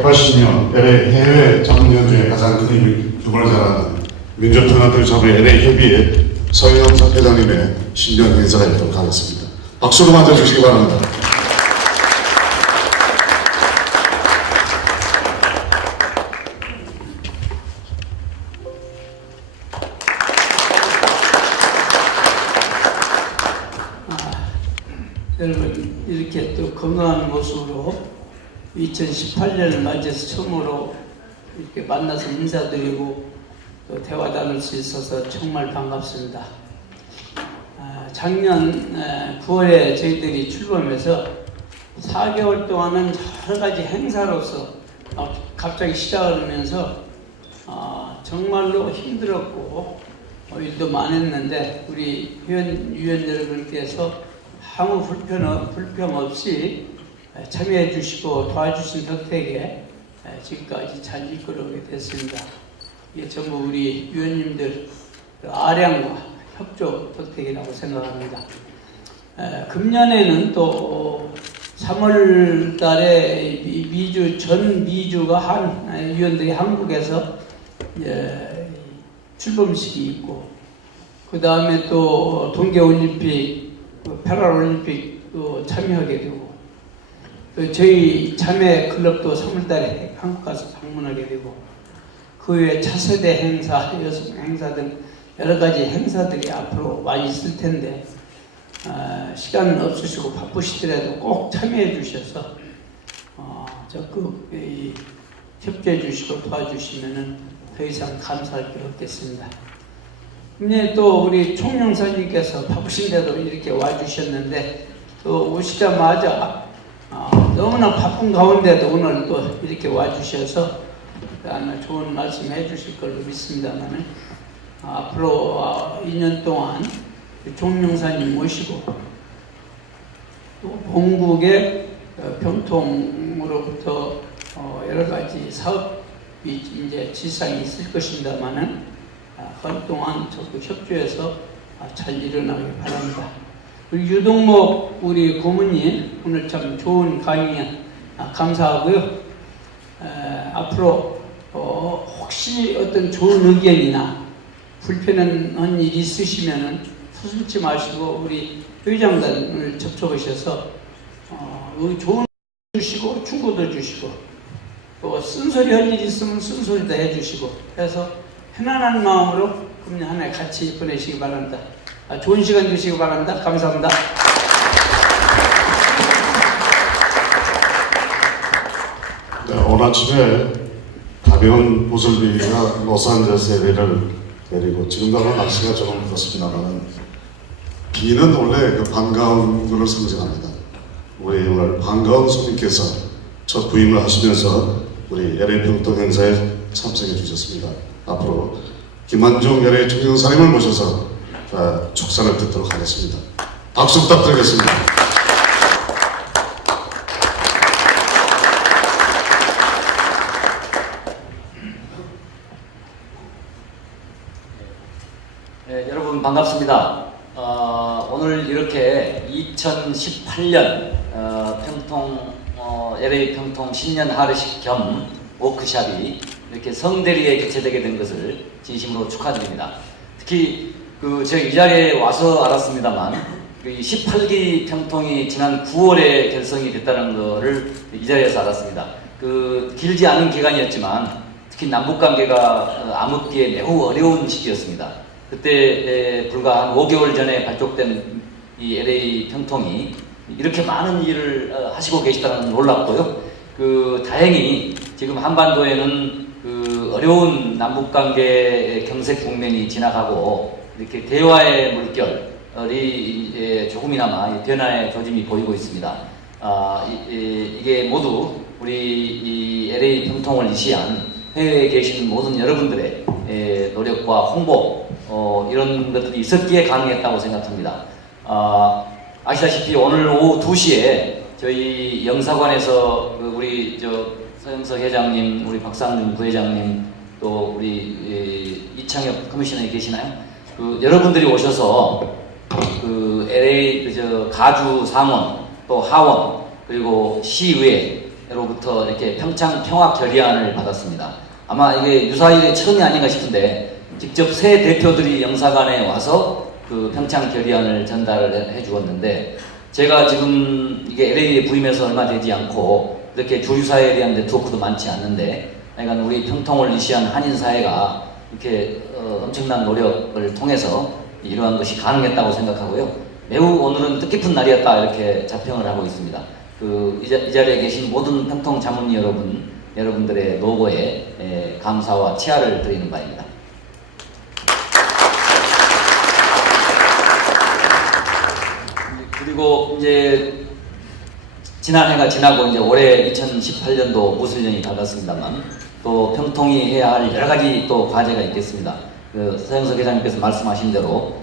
180년 LA 해외 장년 중에 가장 큰 힘을 자랑하는 민주평화통일자부 LA 협의회 서영삼 회장님의 신년 인사가 있도록 하겠습니다. 박수로 맞아주시기 바랍니다. 여러분, 이렇게 또 건강한 모습으로 2018년을 맞이해서 처음으로 이렇게 만나서 인사드리고 또 대화 나눌 수 있어서 정말 반갑습니다. 작년 9월에 저희들이 출범해서 4개월 동안은 여러 가지 행사로서 갑자기 시작을 하면서 정말로 힘들었고 일도 많았는데 우리 위원 여러분께서 아무 불평 없이 참여해 주시고 도와주신 덕택에 지금까지 잘 이끌어오게 됐습니다. 이게 전부 우리 위원님들 아량과 협조 덕택이라고 생각합니다. 금년에는 또 3월 달에 전 미주가 위원들이 한국에서 출범식이 있고 그 다음에 또 동계올림픽 패럴올림픽도 참여하게 되고 또 저희 자매 클럽도 3월달에 한국 가서 방문하게 되고 그 외에 차세대 행사, 여성 행사 등 여러 가지 행사들이 앞으로 많이 있을 텐데 시간 없으시고 바쁘시더라도 꼭 참여해 주셔서 적극 협조해 주시고 도와주시면 더 이상 감사할 게 없겠습니다. 네, 또 우리 총영사님께서 바쁘신데도 이렇게 와주셨는데 또 오시자마자 너무나 바쁜 가운데도 오늘 또 이렇게 와주셔서 아마 좋은 말씀 해주실 걸로 믿습니다만 앞으로 2년 동안 총영사님 모시고 또 본국의 병통으로부터 여러 가지 사업이 이제 지상이 있을 것입니다만은 그동안 적극 협조해서 잘 일어나길 바랍니다. 우리 유동목 우리 고문님 오늘 참 좋은 강의 감사하고요. 앞으로 혹시 어떤 좋은 의견이나 불편한 일이 있으시면은 서슴지 마시고 우리 회장단을 접촉하셔서 좋은 주시고 충고도 주시고 또 쓴소리 할 일이 있으면 쓴소리도 해주시고 해서 편안한 마음으로 금년 한 해 같이 보내시기 바랍니다. 좋은 시간 되시기 바랍니다. 감사합니다. 네, 오늘 아침에 가벼운 보슬비가 로스앤젤레스에 내리고 지금도 날씨가 조금 그렇습니다만 비는 원래 그 반가운 것을 상징합니다. 우리 오늘 반가운 손님께서 첫 부임을 하시면서 우리 LA 평통 행사에 참석해 주셨습니다. 앞으로 김한중 LA 총영사님을 모셔서 축사를 듣도록 하겠습니다. 박수 부탁드리겠습니다. 네, 여러분 반갑습니다. 오늘 이렇게 2018년 평통 LA 평통 신년 하루식 겸 워크샵이 이렇게 성대리에 개최되게 된 것을 진심으로 축하드립니다. 특히 제가 이 자리에 와서 알았습니다만 18기 평통이 지난 9월에 결성이 됐다는 것을 이 자리에서 알았습니다. 길지 않은 기간이었지만 특히 남북 관계가 암흑기에 매우 어려운 시기였습니다. 그때 불과 한 5개월 전에 발족된 이 LA 평통이 이렇게 많은 일을 하시고 계시다는 걸 놀랐고요. 다행히 지금 한반도에는 어려운 남북관계의 경색 국면이 지나가고 이렇게 대화의 물결이 조금이나마 변화의 조짐이 보이고 있습니다. 이게 모두 우리 이 LA 평통을 이시한 해외에 계신 모든 여러분들의 노력과 홍보 이런 것들이 있었기에 가능했다고 생각합니다. 아시다시피 오늘 오후 2시에 저희 영사관에서 우리 서영석 회장님, 우리 박상준 부회장님, 또 우리 이창엽 커미셔너이 계시나요? 여러분들이 오셔서 LA 가주 상원, 또 하원, 그리고 시의회, 총영사관으로부터 이렇게 평창 평화 결의안을 받았습니다. 아마 이게 유사일의 처음이 아닌가 싶은데 직접 새 대표들이 영사관에 와서 그 평창 결의안을 전달을 해 주었는데 제가 지금 이게 LA에 부임해서 얼마 되지 않고 이렇게 조류사회에 대한 네트워크도 많지 않는데 그러니까 우리 평통을 이시한 한인사회가 이렇게 엄청난 노력을 통해서 이러한 것이 가능했다고 생각하고요. 매우 오늘은 뜻깊은 날이었다 이렇게 자평을 하고 있습니다. 이 자리에 계신 모든 평통 자문위 여러분들의 노고에 감사와 치아를 드리는 바입니다. 그리고 이제 지난 해가 지나고 이제 올해 2018년도 무술년이 다가왔습니다만 또 평통이 해야 할 여러 가지 또 과제가 있겠습니다. 서영석 회장님께서 말씀하신 대로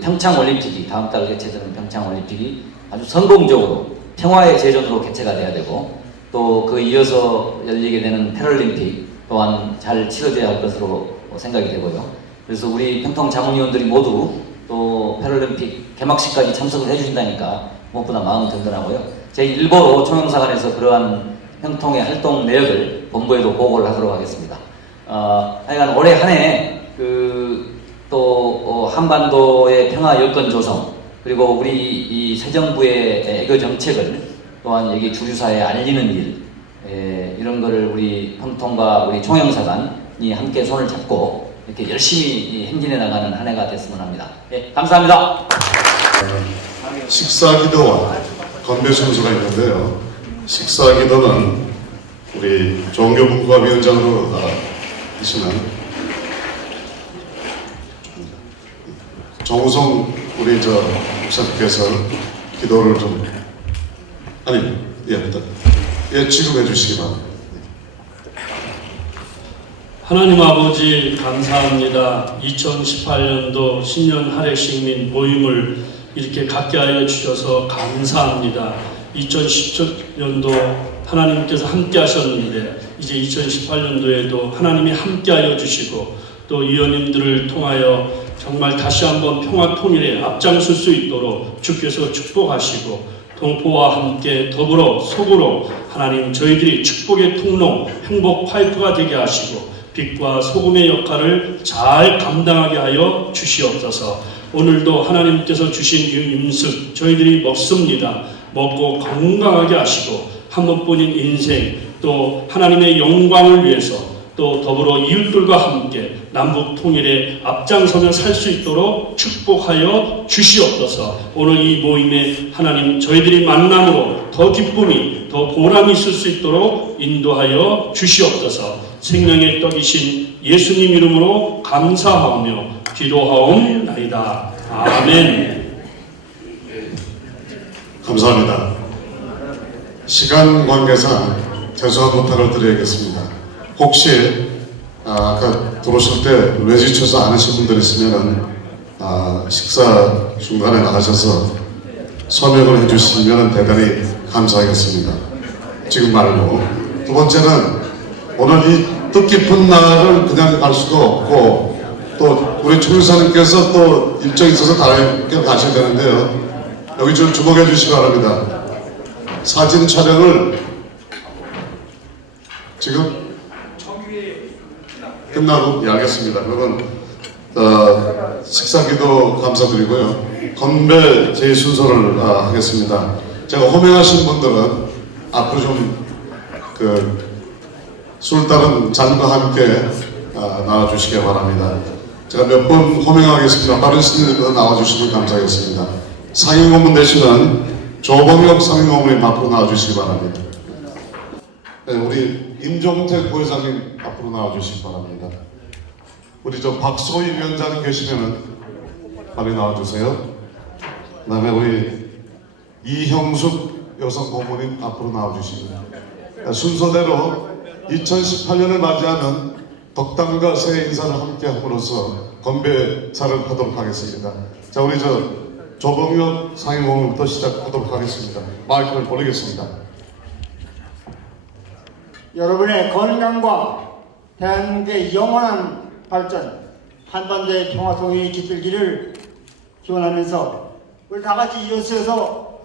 평창 올림픽이 다음 달 개최되는 평창 올림픽이 아주 성공적으로 평화의 제전으로 개최가 돼야 되고 또 그 이어서 열리게 되는 패럴림픽 또한 잘 치러져야 할 것으로 생각이 되고요. 그래서 우리 평통 자문위원들이 모두 또 패럴림픽 개막식까지 참석을 해주신다니까 무엇보다 마음이 든든하고요. 제 일보로 총영사관에서 그러한 평통의 활동 내역을 본부에도 보고를 하도록 하겠습니다. 하여간 올해 한 해 또 한반도의 평화 여건 조성 그리고 우리 이 새 정부의 애교 정책을 또한 여기 주류사에 알리는 일 이런 거를 우리 평통과 우리 총영사관이 함께 손을 잡고 이렇게 열심히 행진해 나가는 한 해가 됐으면 합니다. 예, 감사합니다. 식사기도와 건배 순서가 있는데요. 식사기도는 우리 종교분과위원장으로 계시는 정우성 우리 목사님께서 기도를 지금 해주시기 바랍니다. 하나님 아버지 감사합니다. 2018년도 신년 할례식 및 모임을 이렇게 갖게 하여 주셔서 감사합니다. 2017년도 하나님께서 함께 하셨는데 이제 2018년도에도 하나님이 함께 하여 주시고 또 위원님들을 통하여 정말 다시 한번 평화 통일에 앞장설 수 있도록 주께서 축복하시고 동포와 함께 더불어 속으로 하나님 저희들이 축복의 통로 행복 파이프가 되게 하시고 빛과 소금의 역할을 잘 감당하게 하여 주시옵소서. 오늘도 하나님께서 주신 이 음식 저희들이 먹습니다. 먹고 건강하게 하시고 한 번뿐인 인생 또 하나님의 영광을 위해서 또 더불어 이웃들과 함께 남북 통일에 앞장서며 살 수 있도록 축복하여 주시옵소서. 오늘 이 모임에 하나님 저희들이 만남으로 더 기쁨이 더 보람이 있을 수 있도록 인도하여 주시옵소서. 생명의 떡이신 예수님 이름으로 감사하며 기도하옵나이다. 아멘. 감사합니다. 시간 관계상 죄송한 부탁을 드려야겠습니다. 혹시 아까 들어오실 때 외지쳐서 안 하신 분들 있으면 식사 중간에 나가셔서 서명을 해주시면 대단히 감사하겠습니다. 지금 말고 두 번째는 오늘 이 뜻깊은 날을 그냥 갈 수도 없고 또 우리 총리사님께서 또 일정이 있어서 다른 길 가셔야 되는데요. 여기 좀 주목해 주시기 바랍니다. 사진 촬영을 지금 끝나고 알겠습니다. 그러면 식사기도 감사드리고요. 건배 제 순서를 하겠습니다. 제가 호명하신 분들은 앞으로 좀 술 따른 잔과 함께 나와주시기 바랍니다. 제가 몇 번 호명하겠습니다. 빠른 시간에 나와주시면 감사하겠습니다. 상임고문 되시는 조범혁 상임고문님 앞으로 나와주시기 바랍니다. 네, 우리 임종택 부회장님 앞으로 나와주시기 바랍니다. 우리 박소희 위원장님 계시면은 빨리 나와주세요. 그 다음에 우리 이형숙 여성 고문님 앞으로 나와주십니다. 순서대로 2018년을 맞이하는 덕담과 새해 인사를 함께 함으로써 건배사를 하도록 하겠습니다. 자, 우리 조범혁 상임고문부터 시작하도록 하겠습니다. 마이크를 돌리겠습니다. 여러분의 건강과 대한민국의 영원한 발전, 한반도의 평화통일이 깃들기를 기원하면서 우리 다 같이 이어서서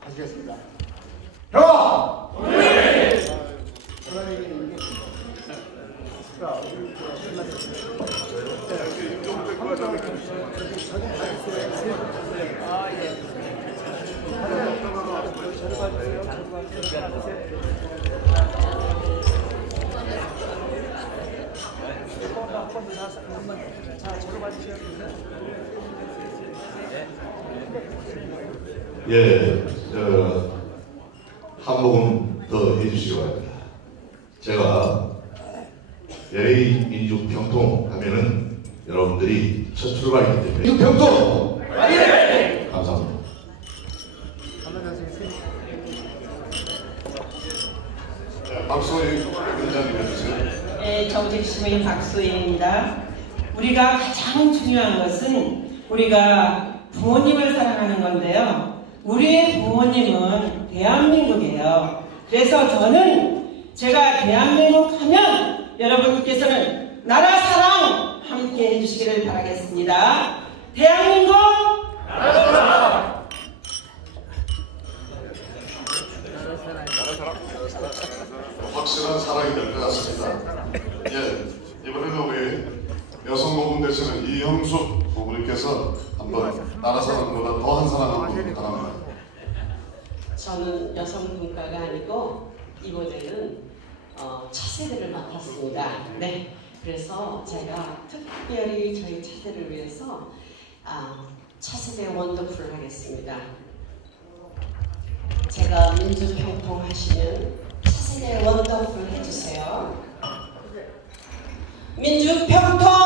하시겠습니다. 평화! 예, 한 모금 더 해주시기 바랍니다. 제가 LA 민주평통 하면은 여러분들이 첫 출발이기 때문에 민주평통! 감사합니다. 박소희 위원장님 해주세요. 네, 정직시민 박소희입니다. 우리가 가장 중요한 것은 우리가 부모님을 사랑하는 건데요. 우리의 부모님은 대한민국이에요. 그래서 저는 제가 대한민국 하면 여러분께서는 나라 사랑 함께 해주시기를 바라겠습니다. 대한민국 확실한 사랑이 될 것 같습니다. 예, 이번에는 우리 여성노분 대신은 이형숙 부부님께서 한번 나라 사랑보다 더한 사랑 한번 바랍니다. 저는 여성분과가 아니고 이번에는 차세대를 맡았습니다. 네, 그래서 제가 특별히 저희 차세를 위해서 차세대 원더풀 하겠습니다. 제가 민주평통 하시면 차세대 원더풀 해주세요. 민주평통